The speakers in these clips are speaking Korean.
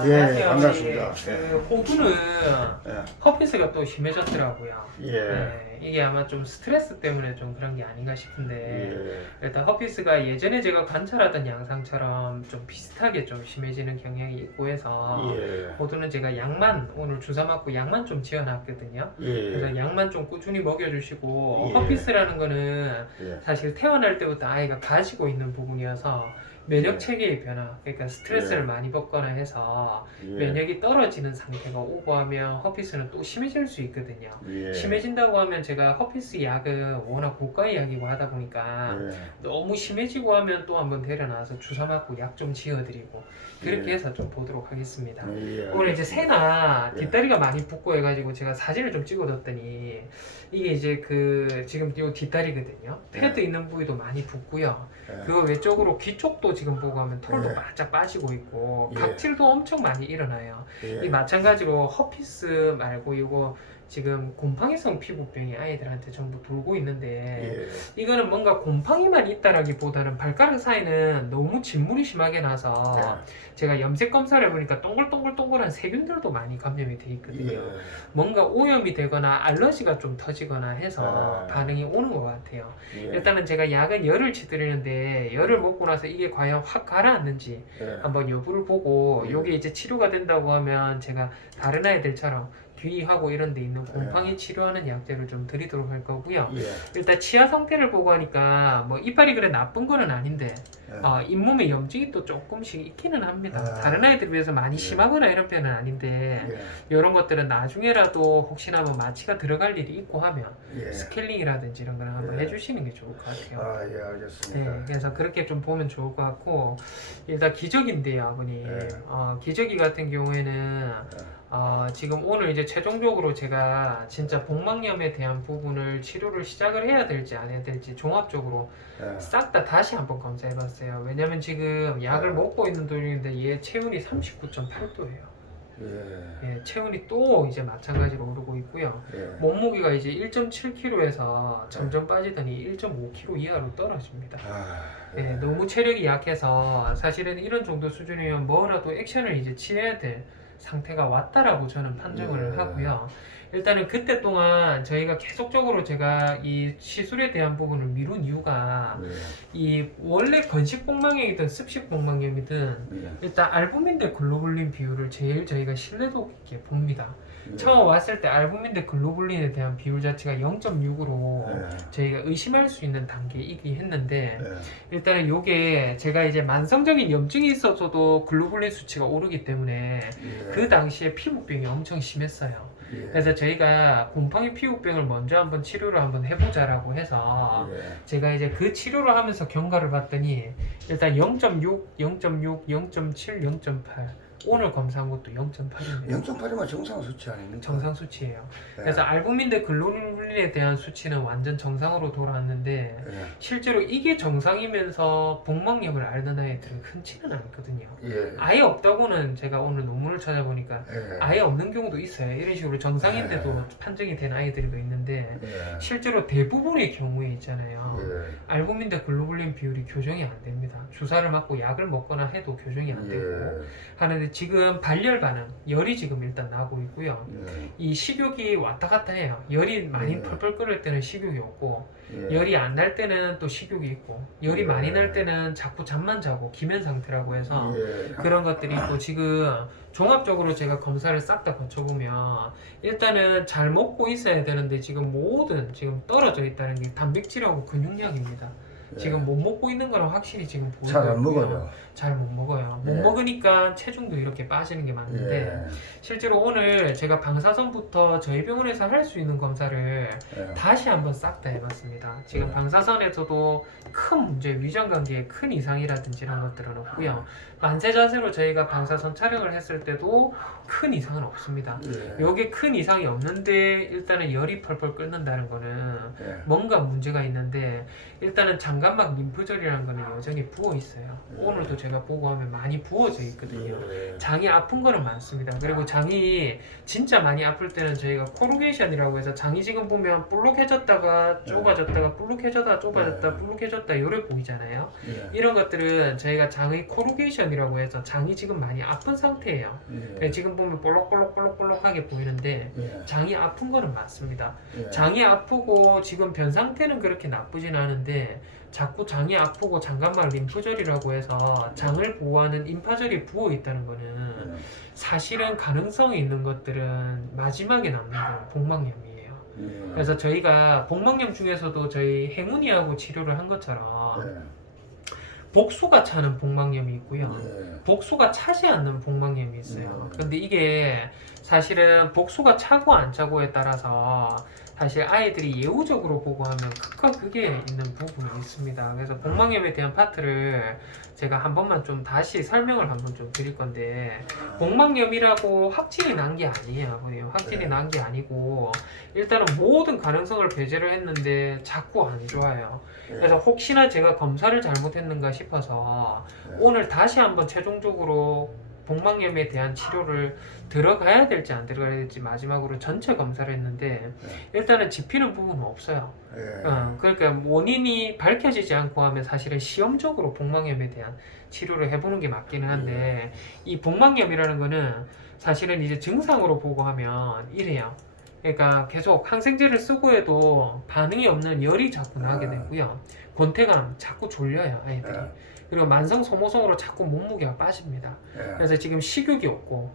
예, 안녕하세요. 반갑습니다. 그 호두는 예, 허피스가 또 심해졌더라고요. 예, 네, 이게 아마 좀 스트레스 때문에 좀 그런 게 아닌가 싶은데 예, 일단 허피스가 예전에 제가 관찰하던 양상처럼 좀 비슷하게 좀 심해지는 경향이 있고 해서 예, 호두는 제가 약만 오늘 주사 맞고 약만 좀 지어놨거든요. 그래서 예, 약만 좀 꾸준히 먹여주시고 예. 허피스라는 거는 예, 사실 태어날 때부터 아이가 가지고 있는 부분이어서 면역 예. 체계의 변화, 그러니까 스트레스를 예. 많이 받거나 해서 예, 면역이 떨어지는 상태가 오고 하면 허피스는 또 심해질 수 있거든요. 예, 심해진다고 하면 제가 허피스 약은 워낙 고가의 약이고 하다 보니까 예, 너무 심해지고 하면 또 한번 데려나와서 주사 맞고 약 좀 지어드리고 그렇게 예. 해서 좀 보도록 하겠습니다. 예, 오늘 이제 새나 예. 뒷다리가 많이 붓고 해가지고 제가 사진을 좀 찍어뒀더니 이게 이제 그 지금 요 뒷다리거든요. 패드 예. 있는 부위도 많이 붓고요. 예. 그 외쪽으로 귀 쪽도 지금 보고 하면 털도 예. 바짝 빠지고 있고 예. 각질도 엄청 많이 일어나요. 예. 이 마찬가지로 허피스 말고 이거 지금 곰팡이성 피부병이 아이들한테 전부 돌고 있는데 예. 이거는 뭔가 곰팡이만 있다라기보다는 발가락 사이는 너무 진물이 심하게 나서 제가 염색 검사를 해보니까 동글동글동글한 세균들도 많이 감염이 돼 있거든요. 예. 뭔가 오염이 되거나 알러지가 좀 터지거나 해서 반응이 오는 것 같아요. 예. 일단은 제가 약은 열을 치드리는데 열을 먹고 나서 이게 과연 확 가라앉는지 예. 한번 여부를 보고 예. 요게 이제 치료가 된다고 하면 제가 다른 아이들처럼 귀하고 이런 데 있는 곰팡이 치료하는 약제를 좀 드리도록 할 거고요. 예. 일단 치아 상태를 보고 하니까 뭐 이빨이 그래 나쁜 거는 아닌데 예. 잇몸에 염증이 또 조금씩 있기는 합니다. 아. 다른 아이들에 비해서 많이 예. 심하거나 이런 편은 아닌데 예. 이런 것들은 나중에라도 혹시나 뭐 마취가 들어갈 일이 있고 하면 예. 스케일링이라든지 이런 거는 한번 예. 해주시는 게 좋을 것 같아요. 아, 예, 알겠습니다. 네, 그래서 그렇게 좀 보면 좋을 것 같고 일단 기저귀인데요, 아버님. 예. 기저귀 같은 경우에는 지금 오늘 이제 최종적으로 제가 진짜 복막염에 대한 부분을 치료를 시작을 해야 될지 안 해야 될지 종합적으로 예. 싹 다 다시 한번 검사해봤어요. 왜냐면 지금 약을 예. 먹고 있는 도중인데 얘 체온이 39.8도예요. 예. 예, 체온이 또 이제 마찬가지로 오르고 있고요. 예. 몸무게가 이제 1.7kg에서 점점 빠지더니 1.5kg 이하로 떨어집니다. 아, 예, 너무 체력이 약해서 사실은 이런 정도 수준이면 뭐라도 액션을 이제 취해야 될 상태가 왔다라고 저는 판정을 하고요. 일단은 그때 동안 저희가 계속적으로 제가 이 시술에 대한 부분을 미룬 이유가 예. 이 원래 건식 복막염이든 습식 복막염이든 예. 일단 알부민 대 글로불린 비율을 제일 저희가 신뢰도 있게 봅니다. 예. 처음 왔을 때 알부민 대 글로불린에 대한 비율 자체가 0.6으로 예. 저희가 의심할 수 있는 단계이긴 했는데 예. 일단은 요게 제가 이제 만성적인 염증이 있어서도 글로불린 수치가 오르기 때문에 예. 그 당시에 피부병이 엄청 심했어요. 예. 그래서 저희가 곰팡이 피부병을 먼저 한번 치료를 한번 해보자라고 해서 예. 제가 이제 그 치료를 하면서 경과를 봤더니 일단 0.6, 0.6, 0.7, 0.8 오늘 검사한 것도 0.8입니다. 0.8이면 정상 수치 아닙니까? 정상 수치예요. 예. 그래서 알부민 대 글로불린에 대한 수치는 완전 정상으로 돌아왔는데 예. 실제로 이게 정상이면서 복막염을 앓는 아이들은 흔치는 않거든요. 예. 아예 없다고는 제가 오늘 논문을 찾아보니까 예. 아예 없는 경우도 있어요. 이런 식으로 정상인데도 판정이 된 아이들도 있는데 예. 실제로 대부분의 경우에 있잖아요. 예. 알부민 대 글로불린 비율이 교정이 안 됩니다. 주사를 맞고 약을 먹거나 해도 교정이 안 되고 예. 하는데 지금 발열 반응, 열이 지금 일단 나고 있고요. 예. 이 식욕이 왔다 갔다 해요. 열이 많이 예. 펄펄 끓을 때는 식욕이 없고 예. 열이 안 날 때는 또 식욕이 있고 열이 예. 많이 날 때는 자꾸 잠만 자고 기면 상태라고 해서 예. 그런 것들이 있고 지금 종합적으로 제가 검사를 싹 다 거쳐보면 일단은 잘 먹고 있어야 되는데 지금 모든 지금 떨어져 있다는 게 단백질하고 근육량입니다. 지금 못 먹고 있는 거는 확실히 지금 잘 안 보이고요. 먹어요. 잘 못 먹어요. 못 예. 먹으니까 체중도 이렇게 빠지는 게 맞는데 예. 실제로 오늘 제가 방사선부터 저희 병원에서 할 수 있는 검사를 예. 다시 한번 싹 다 해봤습니다. 지금 예. 방사선에서도 큰 문제, 위장관계에 큰 이상이라든지 이런 것들은 없고요. 만세 자세로 저희가 방사선 촬영을 했을 때도 큰 이상은 없습니다. 예. 여기에 큰 이상이 없는데 일단은 열이 펄펄 끓는다는 거는 예. 뭔가 문제가 있는데 일단은 장갑 장감막 림프절이라는 거는 여전히 부어 있어요. 예. 오늘도 제가 보고 하면 많이 부어져 있거든요. 예. 장이 아픈 거는 많습니다. 그리고 장이 진짜 많이 아플 때는 저희가 코루게이션이라고 해서 장이 지금 보면 볼록해졌다가 좁아졌다가 볼록해졌다가 좁아졌다 네. 볼록해졌다 요래 보이잖아요. 예. 이런 것들은 저희가 장의 코루게이션이라고 해서 장이 지금 많이 아픈 상태예요. 예. 지금 보면 볼록볼록볼록볼록하게 보이는데 예. 장이 아픈 거는 맞습니다. 예. 장이 아프고 지금 변 상태는 그렇게 나쁘진 않은데 자꾸 장이 아프고 장감막 림프절이라고 해서 장을 보호하는 임파절이 부어 있다는 거는 사실은 가능성이 있는 것들은 마지막에 남는 건 복막염이에요. 예. 그래서 저희가 복막염 중에서도 저희 행운이하고 치료를 한 것처럼 예. 복수가 차는 복막염이 있고요. 예. 복수가 차지 않는 복막염이 있어요. 네. 근데 이게 사실은 복수가 차고 안 차고에 따라서 사실 아이들이 예후적으로 보고 하면 극과 극에 있는 부분이 있습니다. 그래서 복막염에 대한 파트를 제가 한 번만 좀 다시 설명을 한번 좀 드릴 건데, 복막염이라고 확진이 난 게 아니에요. 아버님. 확진이 네. 난 게 아니고 일단은 모든 가능성을 배제를 했는데 자꾸 안 좋아요. 그래서 혹시나 제가 검사를 잘못했는가 싶어서 네. 오늘 다시 한번 최종적으로 복막염에 대한 치료를 들어가야 될지 안 들어가야 될지 마지막으로 전체 검사를 했는데 일단은 짚히는 부분은 없어요. 예. 그러니까 원인이 밝혀지지 않고 하면 사실은 시험적으로 복막염에 대한 치료를 해보는 게 맞기는 한데 이 복막염이라는 거는 사실은 이제 증상으로 보고 하면 이래요. 그러니까 계속 항생제를 쓰고 해도 반응이 없는 열이 자꾸 나게 되고요. 권태감, 자꾸 졸려요 아이들이. 그리고 만성 소모성으로 자꾸 몸무게가 빠집니다. 예. 그래서 지금 식욕이 없고,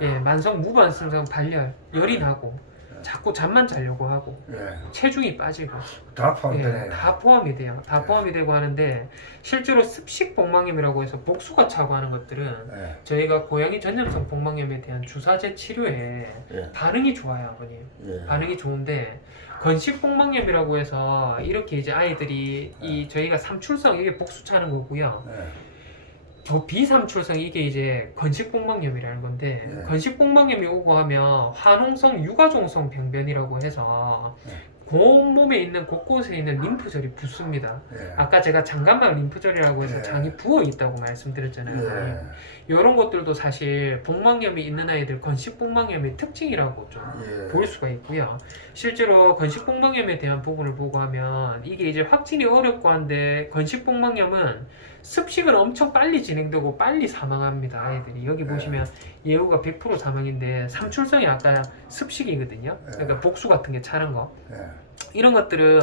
예. 만성 무반응성 발열, 열이 나고, 자꾸 잠만 자려고 하고, 예. 체중이 빠지고, 다 포함되네. 다 포함이 돼요. 다 포함이 되고 하는데 실제로 습식 복막염이라고 해서 복수가 차고 하는 것들은 예. 저희가 고양이 전염성 복막염에 대한 주사제 치료에 예. 반응이 좋아요, 아버님. 예. 반응이 좋은데 건식 복막염이라고 해서 이렇게 이제 아이들이 이 저희가 삼출성 이게 복수 차는 거고요. 예. 저 비삼출성 이게 이제 건식 복막염이라는 건데 네. 건식 복막염이 오고 하면 화농성 유가종성 병변이라고 해서 네. 온몸에 있는 곳곳에 있는 림프절이 붓습니다. 예. 아까 제가 장감막 림프절이라고 해서 네. 장이 부어 있다고 말씀드렸잖아요. 예. 이런 것들도 사실 복막염이 있는 아이들 건식 복막염의 특징이라고 좀 볼 예. 수가 있고요. 실제로 건식 복막염에 대한 부분을 보고 하면 이게 이제 확진이 어렵고 한데 건식 복막염은 습식은 엄청 빨리 진행되고 빨리 사망합니다. 아이들이 여기 네. 보시면 예후가 100% 사망인데 삼출성이 아까 습식이거든요. 그러니까 복수 같은 게 차는 거. 예. 이런 것들은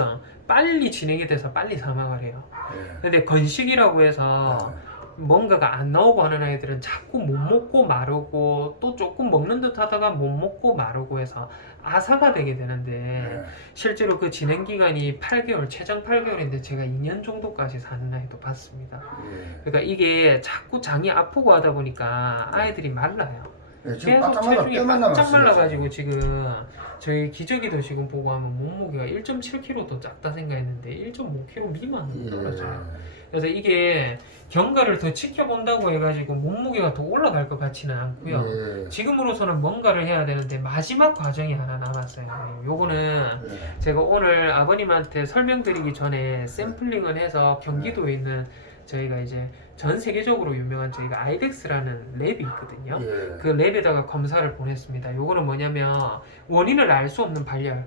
빨리 진행이 돼서 빨리 사망을 해요. 예. 근데 건식이라고 해서 뭔가가 안 나오고 하는 아이들은 자꾸 못 먹고 마르고 또 조금 먹는 듯 하다가 못 먹고 마르고 해서 아사가 되게 되는데 예. 실제로 그 진행 기간이 8개월, 최장 8개월인데 제가 2년 정도까지 사는 아이도 봤습니다. 예. 그러니까 이게 자꾸 장이 아프고 하다 보니까 아이들이 말라요. 예. 지금 계속 바짝 말라 체중이 뼈만 바짝 남았어요. 말라가지고 지금 저희 기저귀도 지금 보고 하면 몸무게가 1.7kg 더 작다 생각했는데 1.5kg 미만으로 떨어져요. 그래서 이게 경과를 더 지켜본다고 해가지고 몸무게가 더 올라갈 것 같지는 않고요. 예. 지금으로서는 뭔가를 해야 되는데 마지막 과정이 하나 남았어요. 요거는 예. 제가 오늘 아버님한테 설명드리기 전에 샘플링을 해서 경기도에 있는 저희가 이제 전 세계적으로 유명한 저희가 아이덱스라는 랩이 있거든요. 예. 그 랩에다가 검사를 보냈습니다. 요거는 뭐냐면 원인을 알 수 없는 발열,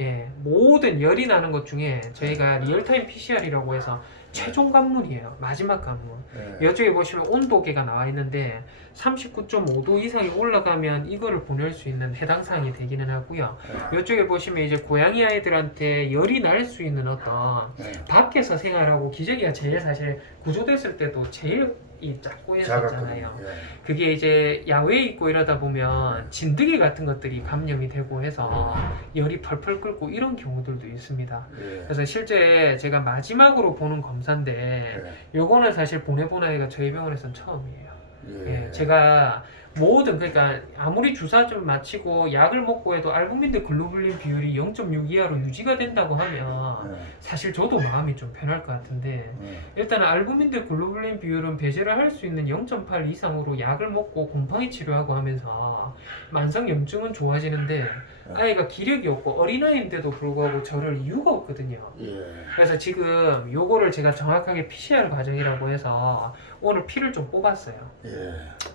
예. 모든 열이 나는 것 중에 저희가 리얼타임 PCR이라고 해서 최종 관문이에요. 마지막 관문. 예. 이쪽에 보시면 온도계가 나와 있는데 39.5도 이상이 올라가면 이거를 보낼 수 있는 해당 사항이 되기는 하고요. 이쪽에 보시면 이제 고양이 아이들한테 열이 날 수 있는 어떤 예. 밖에서 생활하고 기저귀가 제일 사실 구조됐을 때도 제일 이 작고 했었잖아요. 예. 그게 이제 야외에 있고 이러다 보면 진드기 같은 것들이 감염이 되고 해서 열이 펄펄 끓고 이런 경우들도 있습니다. 예. 그래서 실제 제가 마지막으로 보는 검사인데 요거는 사실 보내본 아이가 저희 병원에서는 처음이에요. 예. 제가 모든 그러니까 아무리 주사 좀 마치고 약을 먹고 해도 알부민 대 글로불린 비율이 0.6 이하로 유지가 된다고 하면 사실 저도 마음이 좀 편할 것 같은데 일단은 알부민 대 글로불린 비율은 배제를 할 수 있는 0.8 이상으로 약을 먹고 곰팡이 치료하고 하면서 만성 염증은 좋아지는데 아이가 기력이 없고 어린아이인데도 불구하고 저럴 이유가 없거든요. 그래서 지금 요거를 제가 정확하게 PCR 과정이라고 해서 오늘 피를 좀 뽑았어요.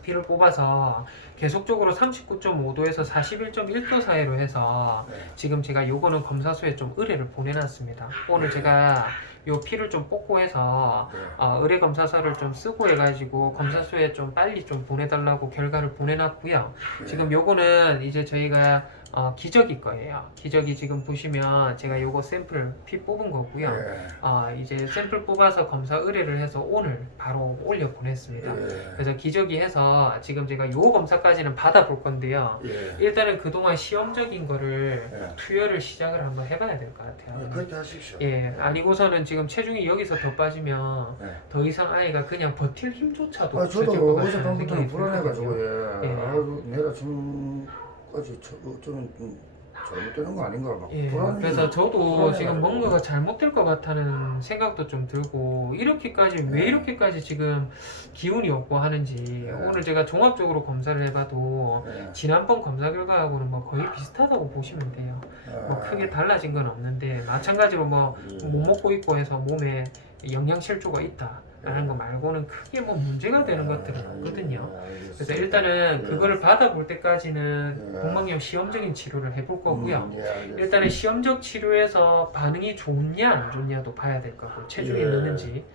피를 뽑아서 계속적으로 39.5도에서 41.1도 사이로 해서 지금 제가 요거는 검사소에 좀 의뢰를 보내놨습니다. 오늘 제가 요 피를 좀 뽑고 해서 의뢰 검사서를 좀 쓰고 해가지고 검사소에 좀 빨리 좀 보내달라고 결과를 보내놨고요. 지금 요거는 이제 저희가 기저귀 거예요. 기저귀 지금 보시면 제가 요거 샘플 피 뽑은 거고요. 이제 샘플 뽑아서 검사 의뢰를 해서 오늘 바로 올려 보냈습니다. 그래서 기저귀 해서 지금 제가 요 검사까지는 받아볼 건데요. 일단은 그동안 시험적인 거를 투여를 시작을 한번 해봐야 될 것 같아요. 그렇게 하십시오. 아니고서는 지금 체중이 여기서 더 빠지면 더 이상 아이가 그냥 버틸 힘조차도 없을 것 저도 같다는 어젯밤부터 생각이 불안해가지고 들거든요. 아유 내가 지금까지 저는 잘못되는 거 아닌가 막 불안해. 그래서 저도 불안해가지고. 지금 뭔가가 잘못될 것 같다는 생각도 좀 들고 이렇게까지 왜 이렇게까지 지금 기운이 없고 하는지 오늘 제가 종합적으로 검사를 해봐도 지난번 검사 결과하고는 뭐 거의 비슷하다고 보시면 돼요. 뭐 크게 달라진 건 없는데 마찬가지로 뭐 못 먹고 있고 해서 몸에 영양 실조가 있다 라는 거 말고는 크게 뭐 문제가 되는 것들은 없거든요. 그래서 일단은 그거를 받아볼 때까지는 복막염 시험적인 치료를 해볼 거고요. 일단은 시험적 치료에서 반응이 좋냐 안 좋냐도 봐야 될 거고 체중이 느는지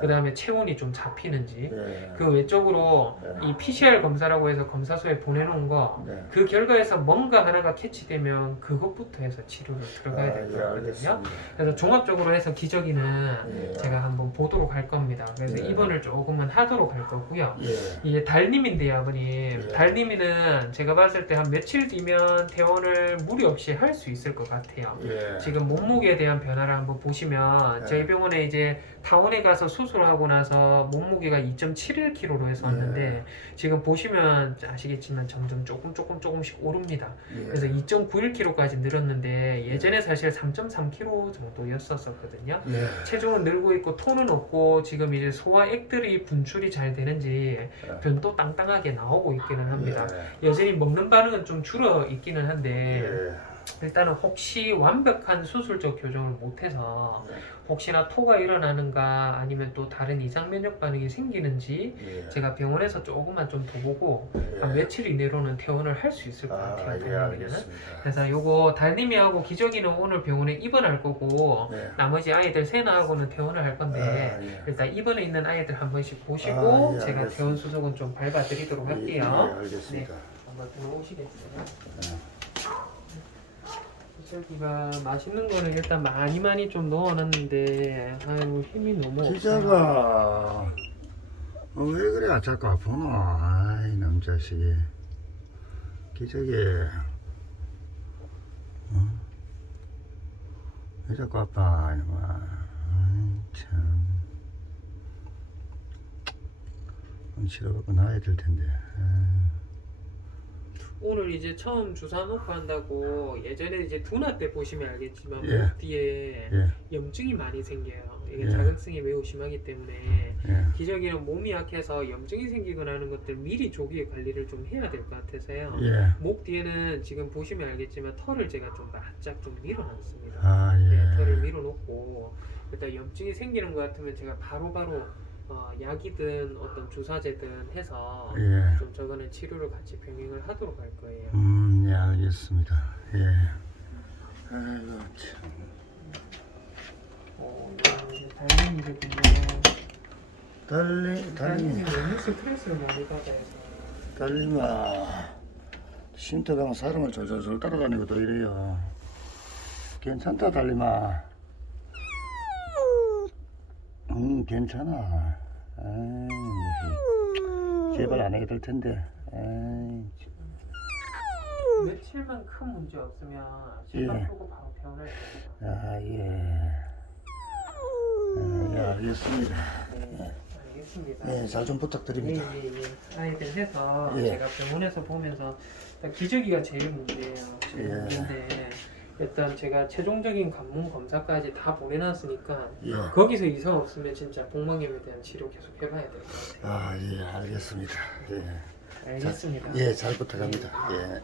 그 다음에 체온이 좀 잡히는지 그 외적으로 이 PCR 검사라고 해서 검사소에 보내놓은 거 그 결과에서 뭔가 하나가 캐치되면 그것부터 해서 치료를 들어가야 될 거거든요. 그래서 종합적으로 해서 기저귀는 제가 한번 보도록 할 겁니다. 그래서 입원을 조금은 하도록 할 거고요. 이제 달님인데요, 아버님. 달님이는 제가 봤을 때 한 며칠 뒤면 퇴원을 무리 없이 할 수 있을 것 같아요. 지금 몸무게에 대한 변화를 한번 보시면 저희 병원에 이제 타원에 가서 수술하고 나서 몸무게가 2.71kg로 해서 왔는데 지금 보시면 아시겠지만 점점 조금씩 오릅니다. 그래서 2.91kg까지 늘었는데 예전에 사실 3.3kg 정도였었거든요. 체중은 늘고 있고 톤은 없고 지금 이제 소화액들이 분출이 잘 되는지 변도 땅땅하게 나오고 있기는 합니다. 여전히 먹는 반응은 좀 줄어 있기는 한데 일단은 혹시 완벽한 수술적 교정을 못해서 혹시나 토가 일어나는가 아니면 또 다른 이상 면역 반응이 생기는지 제가 병원에서 조금만 좀 더 보고 한 며칠 이내로는 퇴원을 할 수 있을 것 같아요. 달님이는. 그래서 요거 달님이하고 기저귀는 오늘 병원에 입원할 거고 나머지 아이들 세나하고는 퇴원을 할 건데 일단 입원에 있는 아이들 한 번씩 보시고 제가 퇴원 수속은 좀 밟아드리도록 할게요. 알겠습니다. 한번 들어오시겠어요? 기저귀가 맛있는 거는 일단 많이 좀 넣어놨는데 아이고 힘이 너무 없어. 기자가 왜 그래 자꾸 아프노? 아이 남자식이 기저귀 왜 자꾸 아파 이놈아. 참 치료받고 나야 될 텐데. 오늘 이제 처음 주사 놓고 한다고 예전에 이제 두나 때 보시면 알겠지만 예. 목 뒤에 예. 염증이 많이 생겨요. 이게 예. 자극성이 매우 심하기 때문에 예. 기저귀는 몸이 약해서 염증이 생기거나 하는 것들 미리 조기에 관리를 좀 해야 될 것 같아서요. 예. 목 뒤에는 지금 보시면 알겠지만 털을 제가 좀 바짝 좀 밀어놨습니다. 아 예. 네, 털을 밀어놓고 일단 염증이 생기는 것 같으면 제가 바로바로 약이든 어떤 주사제든 해서 예. 좀 저거는 치료를 같이 병행을 하도록 할 거예요. 예, 알겠습니다. 예. 아이고 참. 달님이거든요. 달리 달님이 너무 스트레스를 많이 받아서. 달리마 쉼터가면 사람을 졸졸졸 따라다니고도 이래요. 괜찮다 달리마. 괜찮아. 아이, 제발 안 하게 될 텐데. 아이, 며칠만 큰 문제 없으면 시간 예. 끄고 바로 퇴원할 거예요. 아 예. 예, 알겠습니다. 네, 알겠습니다. 있습니다. 예, 잘 좀 부탁드립니다. 예. 아이들 해서 예. 제가 병원에서 보면서 일단 기저귀가 제일 문제예요. 제일 예. 문제인데 일단 제가 최종적인 관문 검사까지 다 보내놨으니까 예. 거기서 이상 없으면 진짜 복막염에 대한 치료 계속 해봐야 될 것 같아요. 예, 알겠습니다. 예. 알겠습니다. 예, 잘 부탁합니다. 예.